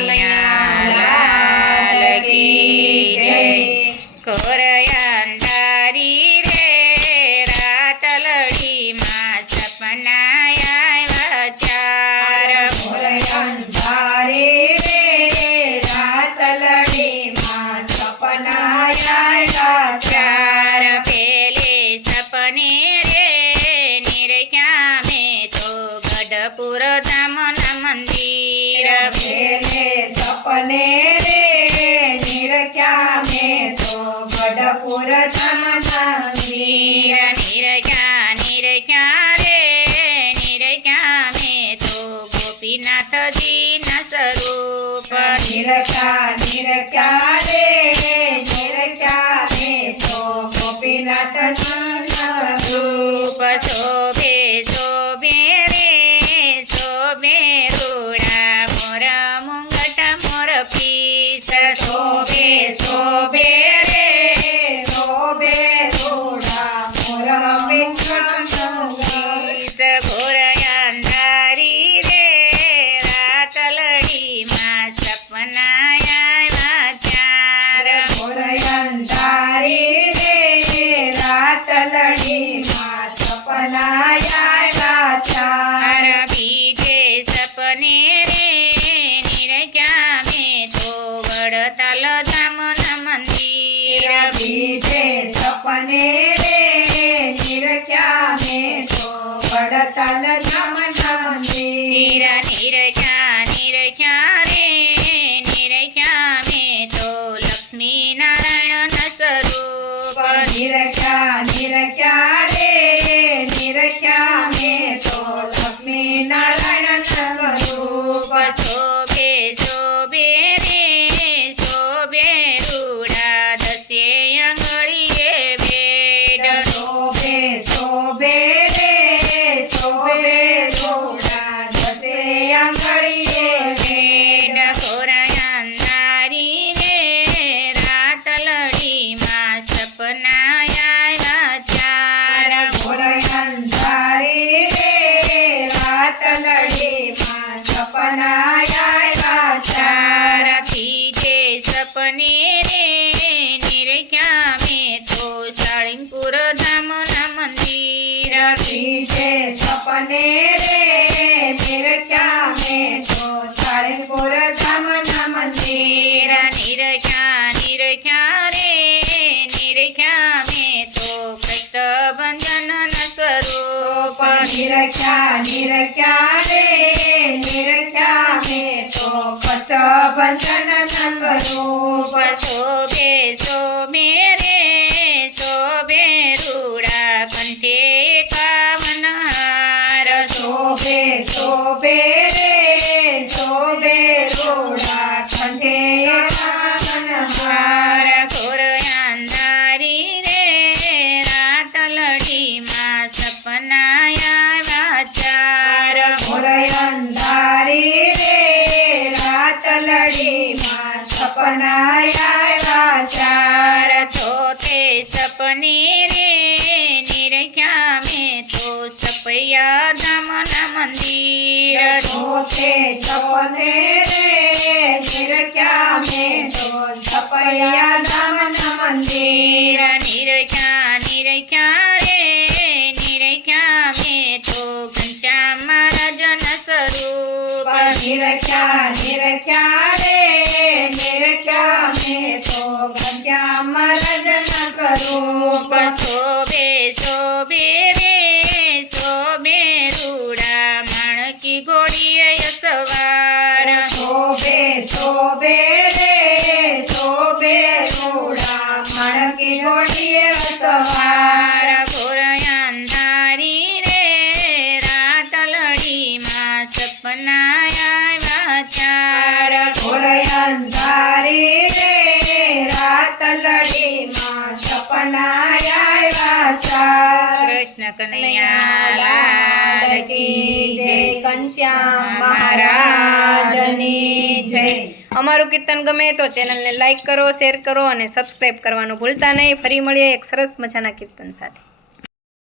લાલ કી જય। ઘોર અંધારી રે રાતલડીમાં સપના આવ્યા ચાર। ઘોર અંધારી રે રાતલડીમાં સપના આવ્યા ચાર। પેલે સપને રે નિરખ્યા મેં તો ગઢપુર ધામના મંદિર। પેલે સપને રે નિરખ્યા મેં તો ગઢપુર ધામના મંદિર। નિરખ્યા રે નિરખ્યા મેં તો ગોપીનાથજીના સ્વરૂપ। નિરખ્યા રે નિરખ્યા મેં તો ગોપીનાથજીના સ્વરૂપ। શોભે શોભે રે શોભે રૂડા મોર મુંગટ મોર પીસ। શોભે શોભે રે શોભે રૂડા મોર મુંગટનો પીસ। ઘોર અંધારી રે રાતલડીમાં સપના આવ્યા ચાર। ઘોર અંધારી રે રાતલડીમાં સપના આવ્યા ચાર। બીજે સપને રે નિરખ્યા મેં તો વડતાલ ધામના મંદિર। બીજે સપને રે નિરખ્યા મેં તો વડતાલ ધામના મંદિર। નિરખ્યા રે નિરખ્યા મેં તો લક્ષ્મી નારાયણના સ્વરૂપ। નિરખ્યા રે નિરખ્યા મેં તો લક્ષ્મી નારાયણના સ્વરૂપ। શોભે શોભે રે શોભે રૂડા દસે આંગળીએ વેડ। શોભે શોભે રે શોભે રૂડા દસે આંગળીએ વેડ। ઘોર અંધારી રે રાતલડીમાં સપના આવ્યા ચાર। ઘોર અંધારી રે રાતલડીમાં સપના આવ્યા ચાર। ત્રીજે સપને રે નિરખ્યા મેં તો સાળીંગપુર ધામના મંદિર। ત્રીજે સપને રે નિરખ્યા મેં તો સાળીંગપુર ધામના મંદિર। નિરખ્યા રે નિરખ્યા મેં તો કષ્ટભંજનના સ્વરૂપ। નિરખ્યા રે નિરખ્યા મેં તો કષ્ટભંજનના સ્વરૂપ। શોભે શોભે રે શોભે રૂડા કંઠે એકાવન હાર। શોભે શોભે રે શોભે રૂડા કંઠે એકાવન હાર। ઘોર અંધારી રે રાતલડીમાં સપના આવ્યા ચાર। ઘોર અંધારી રે રાતલડીમાં સપના આવ્યા ચાર। ચોથે સપને રે નિરખ્યા મેં તો સપૈયા ધામના મંદિર। ચોથે સપને રે નિરખ્યા મેં તો સપૈયા ધામના મંદિર। નિરખ્યા રે નિરખ્યા મેં તો ઘનશ્યામ મહારાજના સ્વરૂપ। નિરખ્યા રે નિરખ્યા મેં તો ઘનશ્યામ મહારાજના સ્વરૂપ। શોભે શોભે રે શોભે રૂડા માણકી ઘોડીએ સવાર। શોભે શોભે રે શોભે રૂડા માણકી ઘોડીએ સવાર। ઘોર અંધારી રે રાતલડીમાં સપના આવ્યા ચાર। ઘોર અંધારી રે રાતલડીમાં સપના આવ્યા ચાર। કૃષ્ણ કનૈયા લાલ કી જય। ઘનશ્યામ મહારાજની જય। અમારું કીર્તન ગમે તો ચેનલને લાઈક કરો, શેર કરો અને સબસ્ક્રાઈબ કરવાનું ભૂલતા નહીં। ફરી મળીએ એક સરસ મજાના કીર્તન સાથે।